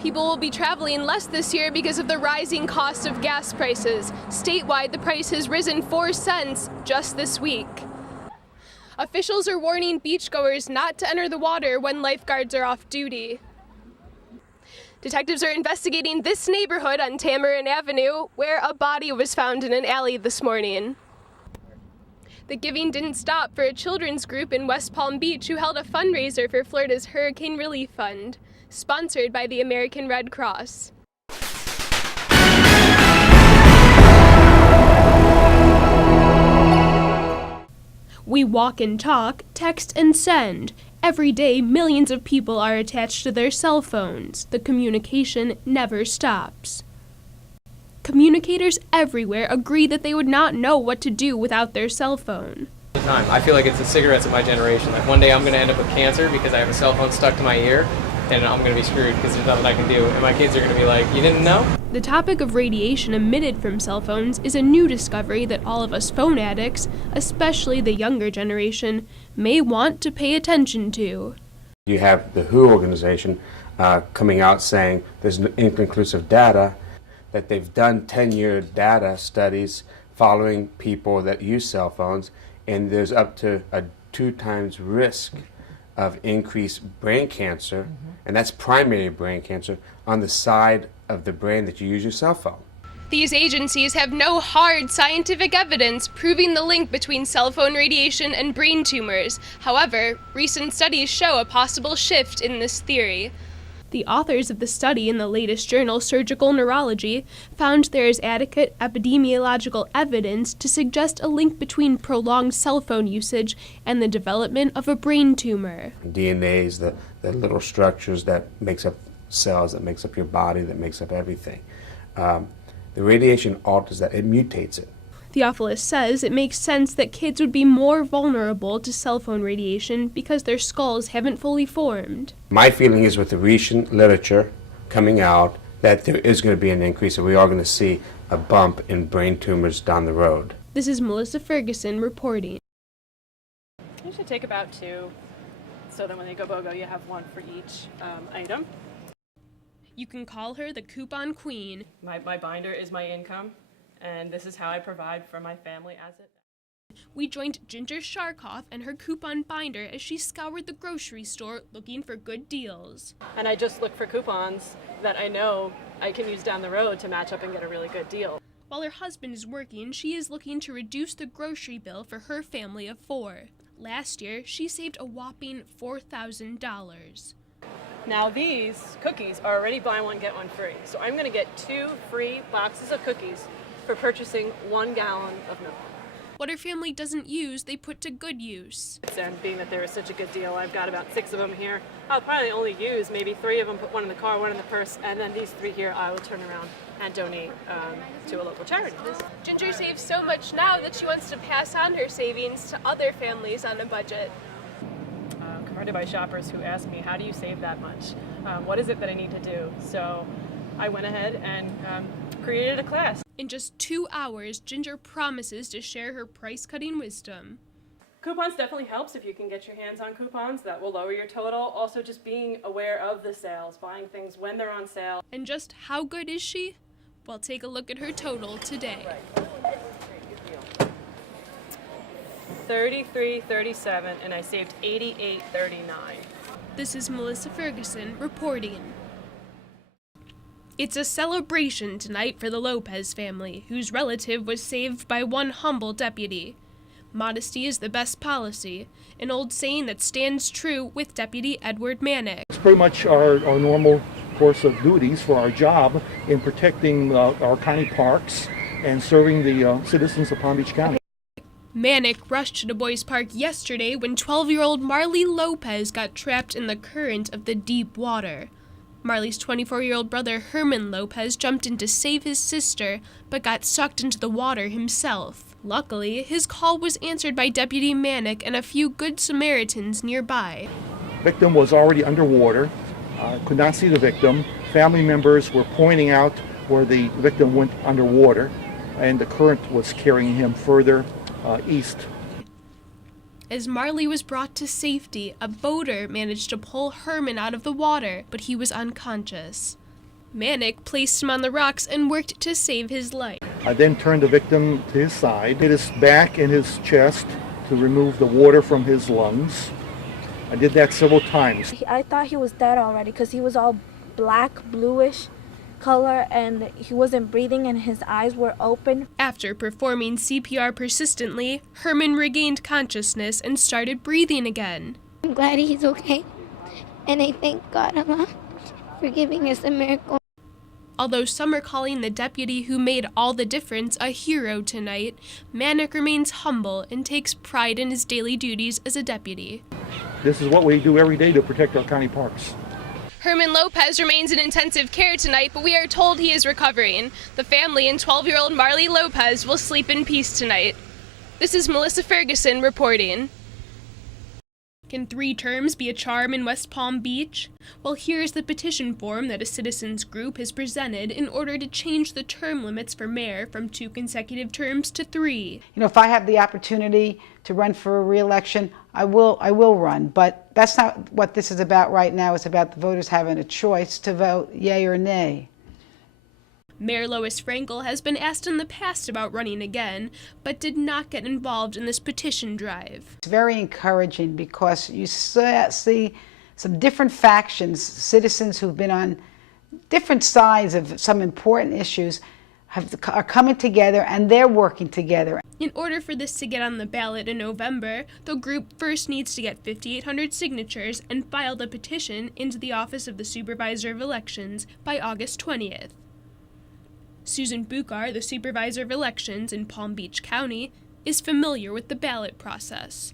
People will be traveling less this year because of the rising cost of gas prices. Statewide, the price has risen 4 cents just this week. Officials are warning beachgoers not to enter the water when lifeguards are off duty. Detectives are investigating this neighborhood on Tamarin Avenue, where a body was found in an alley this morning. The giving didn't stop for a children's group in West Palm Beach who held a fundraiser for Florida's Hurricane Relief Fund, sponsored by the American Red Cross. We walk and talk, text and send. Every day, millions of people are attached to their cell phones. The communication never stops. Communicators everywhere agree that they would not know what to do without their cell phone. I feel like it's the cigarettes of my generation. Like one day I'm going to end up with cancer because I have a cell phone stuck to my ear, and I'm going to be screwed because there's nothing I can do. And my kids are going to be like, you didn't know? The topic of radiation emitted from cell phones is a new discovery that all of us phone addicts, especially the younger generation, may want to pay attention to. You have the WHO organization coming out saying there's inconclusive data, that they've done 10-year data studies following people that use cell phones, and there's up to a 2 times risk of increased brain cancer, and that's primary brain cancer, on the side of the brain that you use your cell phone. These agencies have no hard scientific evidence proving the link between cell phone radiation and brain tumors. However, recent studies show a possible shift in this theory. The authors of the study in the latest journal, Surgical Neurology, found there is adequate epidemiological evidence to suggest a link between prolonged cell phone usage and the development of a brain tumor. DNA is the little structures that makes up cells, that makes up your body, that makes up everything. The radiation alters that, it mutates it. Theophilus says it makes sense that kids would be more vulnerable to cell phone radiation because their skulls haven't fully formed. My feeling is with the recent literature coming out that there is going to be an increase, and we are going to see a bump in brain tumors down the road. This is Melissa Ferguson reporting. You should take about 2, so that when they go BOGO, you have 1 for each item. You can call her the Coupon Queen. My binder is my income, and this is how I provide for my family as it. We joined Ginger Sharkoff and her coupon binder as she scoured the grocery store looking for good deals. And I just look for coupons that I know I can use down the road to match up and get a really good deal. While her husband is working, she is looking to reduce the grocery bill for her family of 4. Last year, she saved a whopping $4,000. Now these cookies are already buy one, get one free. So I'm gonna get 2 free boxes of cookies for purchasing 1 gallon of milk. What her family doesn't use, they put to good use. And being that there is such a good deal, I've got about 6 of them here. I'll probably only use maybe 3 of them, put 1 in the car, 1 in the purse, and then these 3 here I will turn around and donate to a local charity. Ginger saves so much now that she wants to pass on her savings to other families on a budget. Confronted by shoppers who ask me, how do you save that much? What is it that I need to do? So I went ahead and created a class. In just 2 hours, Ginger promises to share her price-cutting wisdom. Coupons definitely helps if you can get your hands on coupons. That will lower your total. Also just being aware of the sales, buying things when they're on sale. And just how good is she? Well, take a look at her total today. $33.37, and I saved $88.39. This is Melissa Ferguson reporting. It's a celebration tonight for the Lopez family, whose relative was saved by one humble deputy. Modesty is the best policy, an old saying that stands true with Deputy Edward Manick. It's pretty much our normal course of duties for our job in protecting our county parks and serving the citizens of Palm Beach County. Manick rushed to Du Bois Park yesterday when 12-year-old Marley Lopez got trapped in the current of the deep water. Marley's 24-year-old brother Herman Lopez jumped in to save his sister, but got sucked into the water himself. Luckily, his call was answered by Deputy Manick and a few good Samaritans nearby. The victim was already underwater, could not see the victim. Family members were pointing out where the victim went underwater, and the current was carrying him further east. As Marley was brought to safety, a boater managed to pull Herman out of the water, but he was unconscious. Manic placed him on the rocks and worked to save his life. I then turned the victim to his side, hit his back and his chest to remove the water from his lungs. I did that several times. I thought he was dead already because he was all black, bluish color, and he wasn't breathing and his eyes were open. After performing CPR persistently, Herman regained consciousness and started breathing again. I'm glad he's okay, and I thank God a lot for giving us a miracle. Although some are calling the deputy who made all the difference a hero tonight, Manic remains humble and takes pride in his daily duties as a deputy. This is what we do every day to protect our county parks. Herman Lopez remains in intensive care tonight, but we are told he is recovering. The family and 12-year-old Marley Lopez will sleep in peace tonight. This is Melissa Ferguson reporting. Can 3 terms be a charm in West Palm Beach? Well, here's the petition form that a citizens group has presented in order to change the term limits for mayor from 2 consecutive terms to 3. You know, if I have the opportunity to run for a re-election, I will run, but that's not what this is about right now. It's about the voters having a choice to vote yay or nay. Mayor Lois Frankel has been asked in the past about running again, but did not get involved in this petition drive. It's very encouraging because you see some different factions, citizens who've been on different sides of some important issues are coming together and they're working together. In order for this to get on the ballot in November, the group first needs to get 5,800 signatures and file the petition into the Office of the Supervisor of Elections by August 20th. Susan Bukar, the Supervisor of Elections in Palm Beach County, is familiar with the ballot process.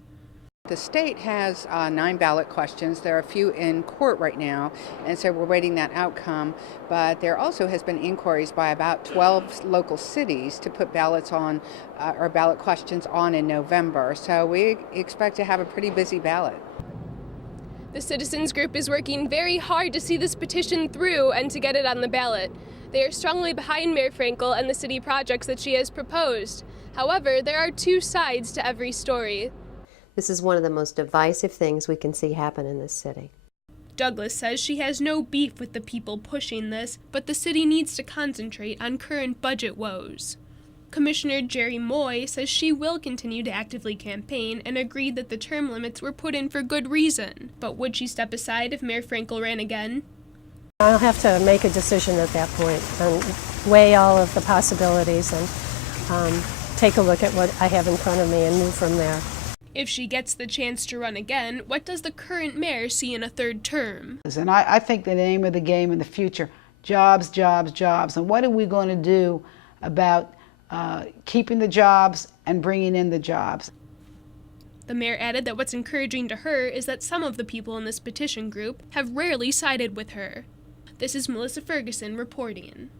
The state has 9 ballot questions. There are a few in court right now, and so we're waiting that outcome. But there also has been inquiries by about 12 local cities to put ballots on, or ballot questions on in November. So we expect to have a pretty busy ballot. The citizens group is working very hard to see this petition through and to get it on the ballot. They are strongly behind Mayor Frankel and the city projects that she has proposed. However, there are 2 sides to every story. This is one of the most divisive things we can see happen in this city. Douglas says she has no beef with the people pushing this, but the city needs to concentrate on current budget woes. Commissioner Jerry Moy says she will continue to actively campaign and agreed that the term limits were put in for good reason. But would she step aside if Mayor Frankel ran again? I'll have to make a decision at that point and weigh all of the possibilities and take a look at what I have in front of me and move from there. If she gets the chance to run again, what does the current mayor see in a 3rd term? And I think the name of the game in the future, jobs, jobs, jobs. And what are we going to do about keeping the jobs and bringing in the jobs? The mayor added that what's encouraging to her is that some of the people in this petition group have rarely sided with her. This is Melissa Ferguson reporting.